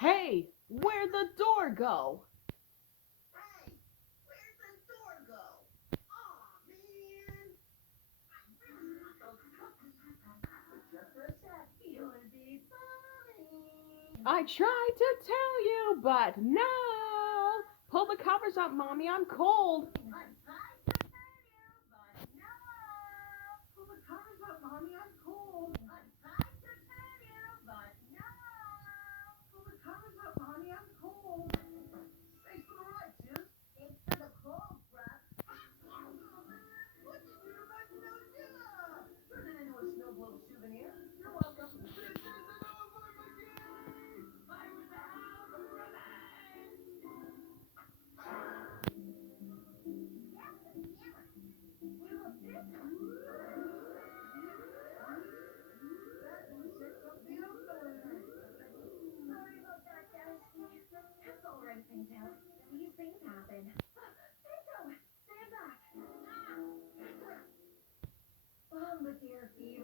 Hey, where'd the door go? Hey, where'd the door go? Aw, man. Just for a sec. You'll be fine. I tried to tell you, but no. Pull the covers up, Mommy, I'm cold. I tried to tell you, but no. Pull the covers up, Mommy, I'm cold. I tried to tell you, but no. Pull the covers up, Mommy, I'm cold. Thanks for the ride, Tiz. Thanks for the cold, bruh. What did you do about no dinner? Turn it into a snow globe souvenir. You're welcome. This is an opportunity. I was out of revenge. Sorry about that, Dusty. That's all right, Pinto. These things happen. Pinto, stand back. On with your feet,